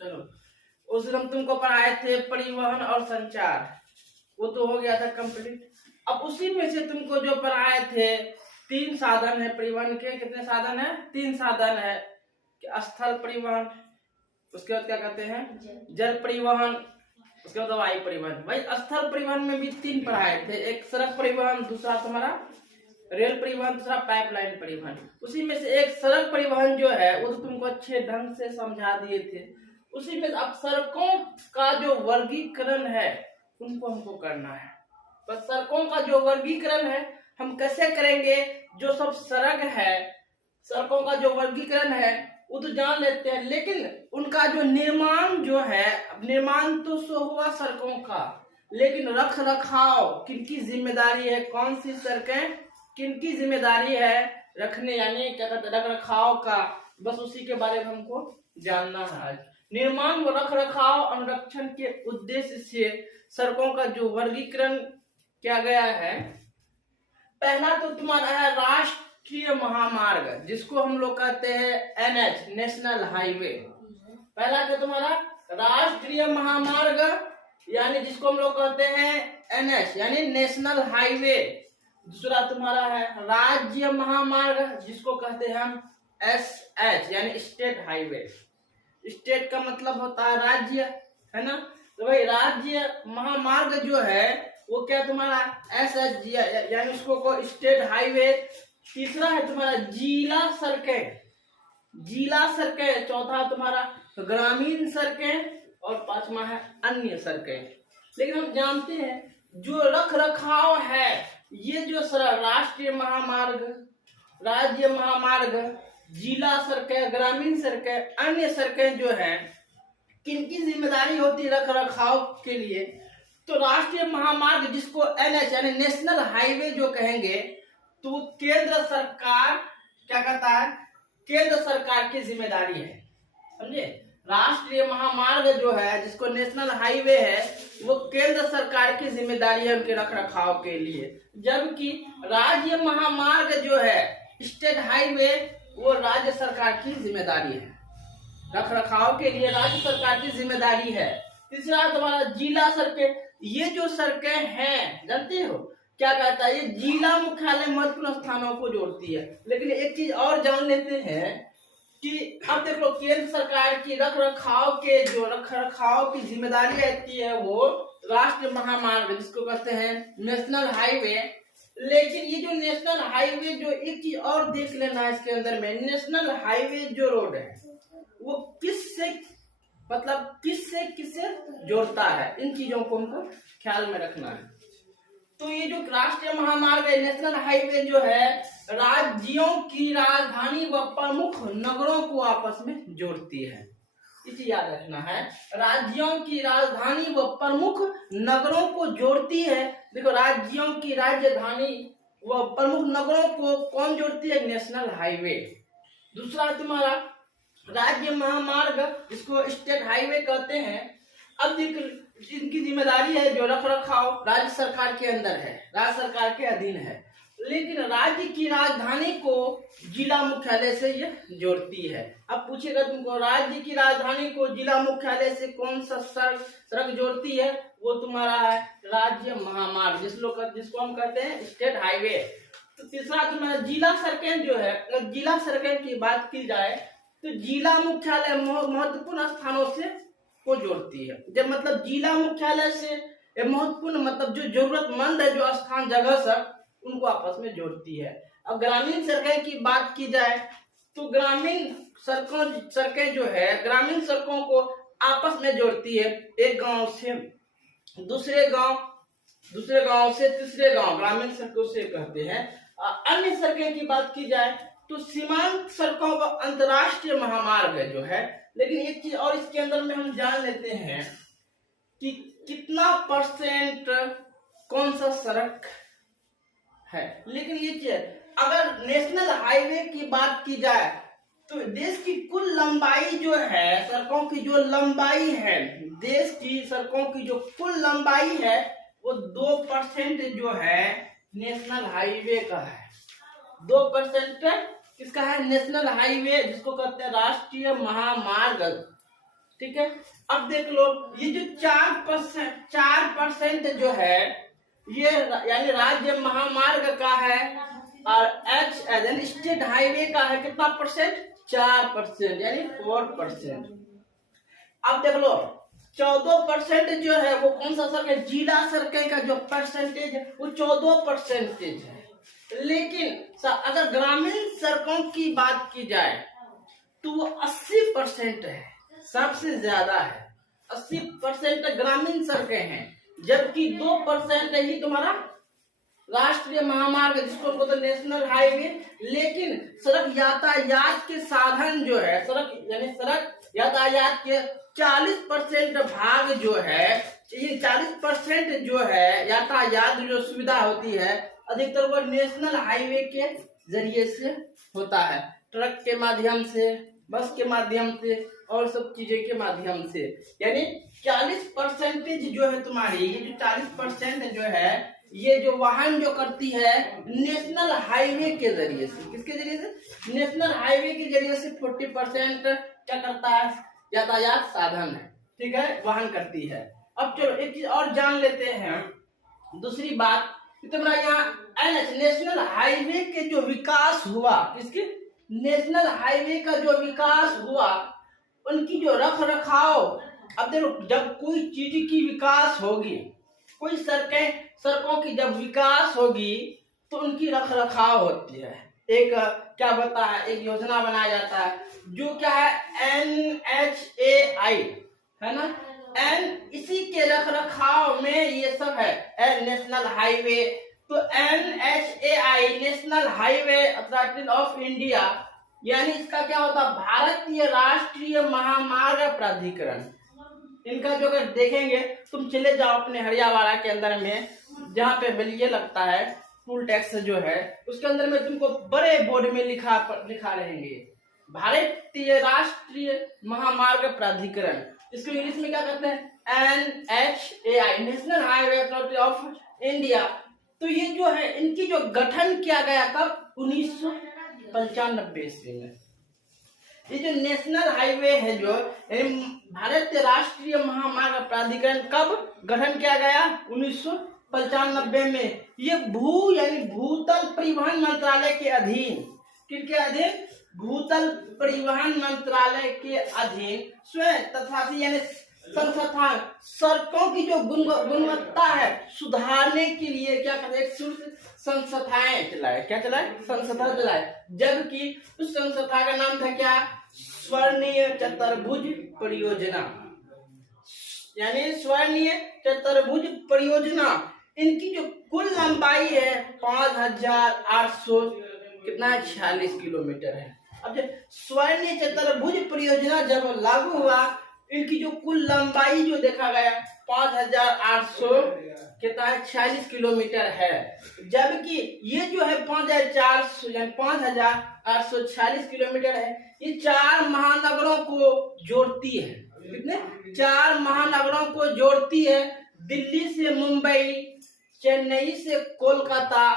चलो, उस दिन हम तुमको पढ़ाए थे परिवहन और संचार, वो तो हो गया था कंप्लीट। अब उसी में से तुमको जो पढ़ाए थे 3 साधन है परिवहन के। कितने साधन है? 3 साधन है। स्थल परिवहन, उसके बाद क्या कहते हैं जल परिवहन, उसके बाद वायु परिवहन। भाई स्थल परिवहन में भी 3 पढ़ाए थे, एक सड़क परिवहन, दूसरा तुम्हारा रेल परिवहन, दूसरा पाइपलाइन परिवहन। उसी में से एक सड़क परिवहन जो है वो तो तुमको अच्छे ढंग से समझा दिए थे। उसी में अब सड़कों का जो वर्गीकरण है उनको हमको करना है। बस सड़कों का जो वर्गीकरण है हम कैसे करेंगे? जो सब सड़क है, सड़कों का जो वर्गीकरण है वो तो जान लेते हैं, लेकिन उनका जो निर्माण जो है, निर्माण तो सो हुआ सड़कों का, लेकिन रख रखाव किनकी जिम्मेदारी है? कौन सी सड़कें किनकी जिम्मेदारी है रखने, यानी क्या कहते हैं रख रखाव का। बस उसी के बारे में हमको जानना है आज। निर्माण व रख रखाव अनुरक्षण के उद्देश्य से सड़कों का जो वर्गीकरण किया गया है, पहला तो तुम्हारा है राष्ट्रीय महामार्ग, जिसको हम लोग कहते हैं एनएच, नेशनल हाईवे। पहला क्या तुम्हारा? राष्ट्रीय महामार्ग, यानी जिसको हम लोग कहते हैं एनएच यानी नेशनल हाईवे। दूसरा तुम्हारा है राज्य महामार्ग, जिसको कहते हैं हम एसएच यानी स्टेट हाईवे। स्टेट का मतलब होता है राज्य, है ना? तो भाई राज्य महामार्ग जो है वो क्या तुम्हारा एसएच यानी उसको को स्टेट हाईवे। तीसरा है तुम्हारा जिला सड़कें, जिला सड़कें। चौथा तुम्हारा ग्रामीण सड़कें, और 5वां है अन्य सड़कें। लेकिन हम जानते हैं जो रख रखाव है, ये जो राष्ट्रीय महामार्ग, राज्य महामार्ग, जिला सड़कें, ग्रामीण सड़कें, अन्य सड़कें जो है किनकी जिम्मेदारी होती है रख रखाव के लिए? तो राष्ट्रीय महामार्ग जिसको एनएच यानी नेशनल हाईवे जो कहेंगे, तो केंद्र सरकार क्या कहता है? केंद्र सरकार की जिम्मेदारी है, समझे? राष्ट्रीय महामार्ग जो है जिसको नेशनल हाईवे है वो केंद्र सरकार की जिम्मेदारी है उनके रख रखाव के लिए, जबकि राज्य महामार्ग जो है स्टेट हाईवे वो राज्य सरकार की जिम्मेदारी है, रख रखाव के लिए राज्य सरकार की जिम्मेदारी है। तीसरा तुम्हारा जिला सड़कें। ये जो सड़कें हैं जानते हो क्या कहता है? ये जिला मुख्यालय महत्वपूर्ण स्थानों को जोड़ती है। लेकिन एक चीज और जान लेते हैं कि अब देखो केंद्र सरकार की रख रखाव की जिम्मेदारी रहती है वो राष्ट्रीय महामार्ग जिसको कहते हैं नेशनल हाईवे। लेकिन ये जो नेशनल हाईवे जो, एक चीज और देख लेना है इसके अंदर में, नेशनल हाईवे जो रोड है वो किससे किससे जोड़ता है, इन चीजों को हमको ख्याल में रखना है। तो ये जो राष्ट्रीय महामार्ग है, नेशनल हाईवे जो है राज्यों की राजधानी व प्रमुख नगरों को आपस में जोड़ती है, इसे याद रखना है। राज्यों की राजधानी व प्रमुख नगरों को जोड़ती है। देखो राज्यों की राजधानी व प्रमुख नगरों को कौन जोड़ती है? National highway. दूसरा तुम्हारा राज्य महामार्ग जिसको स्टेट हाईवे कहते हैं। अब इनकी जिम्मेदारी है जो रख रखाव राज्य सरकार के अंदर है, राज्य सरकार के अधीन है, लेकिन राज्य की राजधानी को जिला मुख्यालय से ये जोड़ती है। अब पूछेगा तुमको राज्य की राजधानी को जिला मुख्यालय से कौन सा सड़क जोड़ती है? वो तुम्हारा है राज्य महामार्ग, जिसको हम कहते हैं स्टेट हाईवे। तो तीसरा तुम्हारा जिला सड़कें जो है, अगर जिला सड़कें की बात की जाए तो जिला मुख्यालय महत्वपूर्ण स्थानों से को जोड़ती है। जब मतलब जिला मुख्यालय से महत्वपूर्ण मतलब जो जरूरतमंद है जो स्थान जगह सब उनको आपस में जोड़ती है। अब ग्रामीण सड़कें की बात की जाए तो ग्रामीण सड़कें जो है ग्रामीण सड़कों को आपस में जोड़ती है, एक गांव से दूसरे गांव से तीसरे गांव, ग्रामीण सड़कों से कहते हैं। अन्य सड़कें की बात की जाए तो सीमांत सड़कों व अंतरराष्ट्रीय महामार्ग जो है। लेकिन एक चीज और इसके अंदर में हम जान लेते हैं कि कितना परसेंट कौन सा सड़क है। लेकिन ये चीज अगर नेशनल हाईवे की बात की जाए तो देश की कुल लंबाई जो है, सड़कों की जो लंबाई है, देश की सड़कों की जो कुल लंबाई है वो 2% जो है नेशनल हाईवे का है। 2% किसका है? नेशनल हाईवे जिसको कहते हैं राष्ट्रीय महामार्ग। ठीक है। अब देख लो ये जो 4% जो है ये यानी राज्य महामार्ग का है, और एच यानी स्टेट हाईवे का है कितना परसेंट? 4%, यानी 4%। अब देख लो 14% जो है वो कौन सा सड़क है? जिला सड़कें का जो परसेंटेज है वो 14% है। लेकिन अगर ग्रामीण सड़कों की बात की जाए तो वो 80% है, सबसे ज्यादा है। 80% ग्रामीण सड़कें हैं, जबकि 2% ही तुम्हारा राष्ट्रीय महामार्ग जिसको बोलते नेशनल हाईवे। लेकिन सड़क यातायात के साधन जो है, सड़क यानी सड़क यातायात के 40% भाग जो है, ये 40% जो है यातायात जो सुविधा होती है अधिकतर वो नेशनल हाईवे के जरिए से होता है, ट्रक के माध्यम से, बस के माध्यम से और सब चीजें के माध्यम से। यानी 40% जो है तुम्हारी, ये जो 40% जो है ये जो वाहन जो करती है नेशनल हाईवे के जरिए से। किसके जरिए से? नेशनल हाईवे के जरिए से 40% क्या करता है? यातायात साधन है, ठीक है, वाहन करती है। अब चलो एक चीज और जान लेते हैं, दूसरी बात तुम्हारा यहाँ एनएच नेशनल हाईवे के जो विकास हुआ, किसके? नेशनल हाईवे का जो विकास हुआ उनकी जो रख रखाव। अब देखो जब कोई चीज की विकास होगी, कोई सड़कों की जब विकास होगी तो उनकी रख रखाव होती है। एक क्या होता है, एक योजना बनाया जाता है जो क्या है NHAI है ना, इसी के रख रखाव में ये सब है नेशनल हाईवे। तो NHAI national highway authority of India, यानी इसका क्या होता है? भारतीय राष्ट्रीय महामार्ग प्राधिकरण। इनका जो अगर देखेंगे तुम चले जाओ अपने हरियाणा के अंदर में जहाँ पे बलिए लगता है टूल टैक्स जो है, उसके अंदर में तुमको बड़े बोर्ड में लिखा रहेंगे भारतीय राष्ट्रीय महामार्ग प्राधिकरण। इसको इंग्लिश में क्या कहते हैं? NHAI national highway authority of India. तो ये जो है इनकी जो गठन किया गया कब? 1995 ईस्वी में। ये जो नेशनल हाईवे है जो भारतीय राष्ट्रीय महामार्ग प्राधिकरण कब गठन किया गया? 1995 में। ये यानी भूतल परिवहन मंत्रालय के अधीन, किनके अधीन? भूतल परिवहन मंत्रालय के अधीन स्वयं तथा यानी संस्थान सड़कों की जो गुणवत्ता है सुधारने के लिए क्या करते हैं? संस्थाएं चलाए। क्या चलाए? संस्था चलाए। जबकि उस संस्था का नाम था क्या? स्वर्णीय चतुर्भुज परियोजना, यानी स्वर्णीय चतुर्भुज परियोजना। इनकी जो कुल लंबाई है 5800 कितना? 46 किलोमीटर है। अब जब स्वर्णीय चतुर्भुज परियोजना जब लागू हुआ, इनकी जो कुल लंबाई जो देखा गया 5800 कितना है? 46 किलोमीटर है। जबकि ये जो है 5400 यानी 5846 किलोमीटर है, ये 4 महानगरों को जोड़ती है। कितने? 4 महानगरों को जोड़ती है। दिल्ली से मुंबई, चेन्नई से कोलकाता,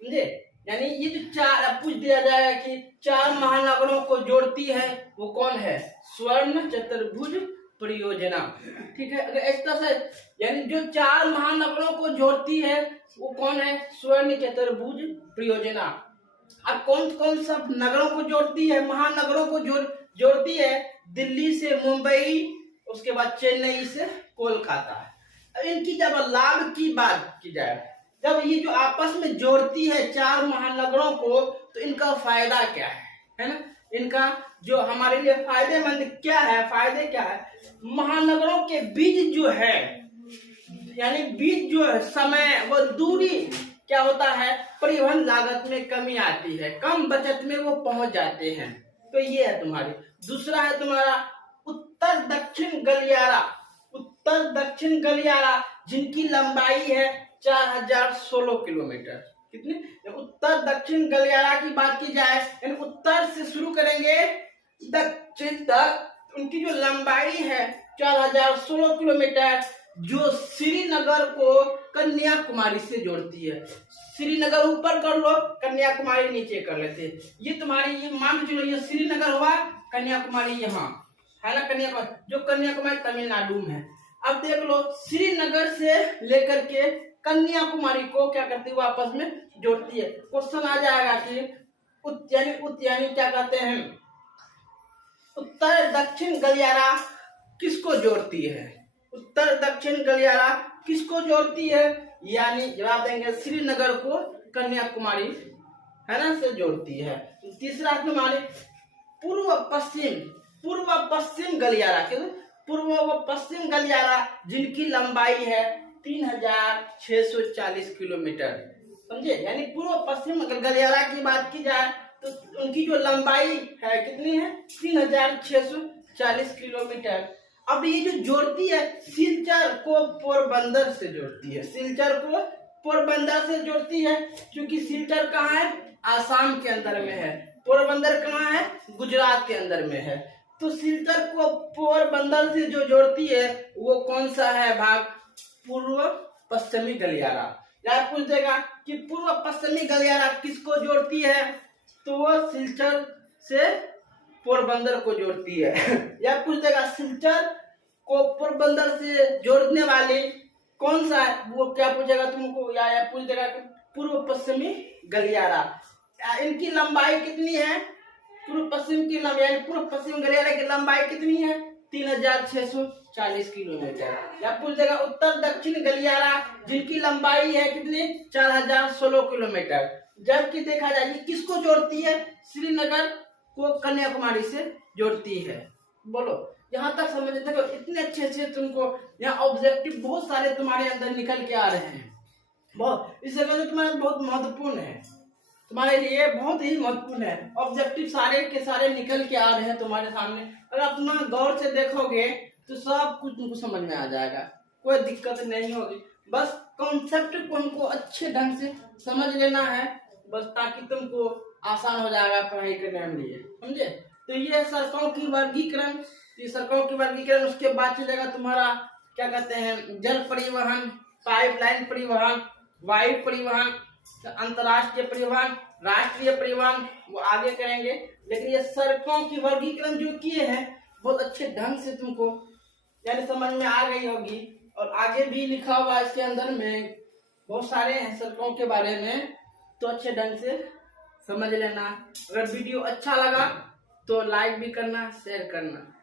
समझे? यानी ये जो 4 पूछ दिया जाएगा कि 4 महानगरों को जोड़ती है वो कौन है? स्वर्ण चतुर्भुज परियोजना, ठीक है। अगर इस तरह से यानी जो 4 महानगरों को जोड़ती है वो कौन है? स्वर्ण चतुर्भुज परियोजना। अब कौन कौन सब नगरों को जोड़ती है? महानगरों को जोड़ती है दिल्ली से मुंबई, उसके बाद चेन्नई से कोलकाता। इनकी जब लाभ की बात की जाए, जब ये जो आपस में जोड़ती है 4 महानगरों को, तो इनका फायदा क्या है ना? इनका जो हमारे लिए फायदेमंद क्या है? फायदे क्या है? महानगरों के बीच जो है, यानी बीच जो है समय व दूरी क्या होता है? परिवहन लागत में कमी आती है, कम बचत में वो पहुंच जाते हैं। तो ये है तुम्हारी। दूसरा है तुम्हारा उत्तर दक्षिण गलियारा। उत्तर दक्षिण गलियारा जिनकी लंबाई है 4016 किलोमीटर। कितनी? उत्तर दक्षिण गलियारा की बात की जाए, यानी उत्तर से शुरू करेंगे दक्षिण तक, उनकी जो लंबाई है 4016 किलोमीटर, जो श्रीनगर को कन्याकुमारी से जोड़ती है। श्रीनगर ऊपर कर लो, कन्याकुमारी नीचे कर लेते हैं। ये तुम्हारी ये मान के चलो, ये श्रीनगर हुआ, कन्याकुमारी यहाँ, है ना कन्याकुमारी, जो कन्याकुमारी तमिलनाडु में है। अब देख लो श्रीनगर से लेकर के कन्याकुमारी को क्या करती है, वो आपस में जोड़ती है। क्वेश्चन आ जाएगा कि यानी क्या कहते हैं, उत्तर दक्षिण गलियारा किसको जोड़ती है, उत्तर दक्षिण गलियारा किसको जोड़ती है, यानी जवाब देंगे श्रीनगर को कन्याकुमारी, है ना, से जोड़ती है। तीसरा हमारे पूर्व पश्चिम गलियारा, पूर्व व पश्चिम गलियारा जिनकी लंबाई है 3640 किलोमीटर, समझे। यानी पूर्व पश्चिम अगर गलियारा की बात की जाए तो उनकी जो लंबाई है कितनी है, 3640 किलोमीटर। अब ये जो जोड़ती है सिलचर को पोरबंदर से जोड़ती है, सिलचर को पोरबंदर से जोड़ती है, क्योंकि सिलचर कहाँ है, आसाम के अंदर में है, पोरबंदर कहाँ है, गुजरात के अंदर में है। तो सिलचर को पोरबंदर से जो जोड़ती है वो कौन सा है भाग, पूर्व पश्चिमी गलियारा। या पूछ देगा कि पूर्व पश्चिमी गलियारा किसको जोड़ती है, तो वो सिलचर से पोरबंदर को जोड़ती है। या पूछ देगा सिलचर को पोरबंदर से जोड़ने वाली कौन सा है, वो क्या पूछेगा तुमको, या पूछ देगा पूर्व पश्चिमी गलियारा, इनकी लंबाई कितनी है, पूर्व पश्चिम की लंबाई, पूर्व पश्चिम गलियारा की लंबाई कितनी है, 3640 किलोमीटर। या पूछ देगा उत्तर दक्षिण गलियारा जिनकी लंबाई है कितनी, 4016 किलोमीटर। जबकि देखा जाए ये किसको जोड़ती है, श्रीनगर को कन्याकुमारी से जोड़ती है। बोलो यहाँ तक समझ, देखो इतने अच्छे तुमको यहाँ ऑब्जेक्टिव बहुत सारे तुम्हारे अंदर निकल के आ रहे हैं, बहुत, इस जगह तुम्हारे बहुत महत्वपूर्ण है, तुम्हारे लिए बहुत ही महत्वपूर्ण है। ऑब्जेक्टिव सारे के सारे निकल के आ रहे हैं तुम्हारे सामने, अगर आप ना गौर से देखोगे तो सब कुछ तुमको समझ में आ जाएगा, कोई दिक्कत नहीं होगी। बस कॉन्सेप्ट को हमको अच्छे ढंग से समझ लेना है, बस ताकि तुमको आसान हो जाएगा पढ़ाई करने में लिए, समझे। तो ये सड़कों की वर्गीकरण, उसके बाद चलेगा तुम्हारा क्या कहते हैं, जल परिवहन, पाइपलाइन परिवहन, वायु परिवहन, अंतरराष्ट्रीय परिवहन, राष्ट्रीय परिवहन, वो आगे करेंगे। लेकिन ये सड़कों की वर्गीकरण जो किए हैं बहुत अच्छे ढंग से तुमको यानी समझ में आ गई होगी, और आगे भी लिखा हुआ इसके अंदर में बहुत सारे हैं सड़कों के बारे में, तो अच्छे ढंग से समझ लेना। अगर वीडियो अच्छा लगा तो लाइक भी करना, शेयर करना।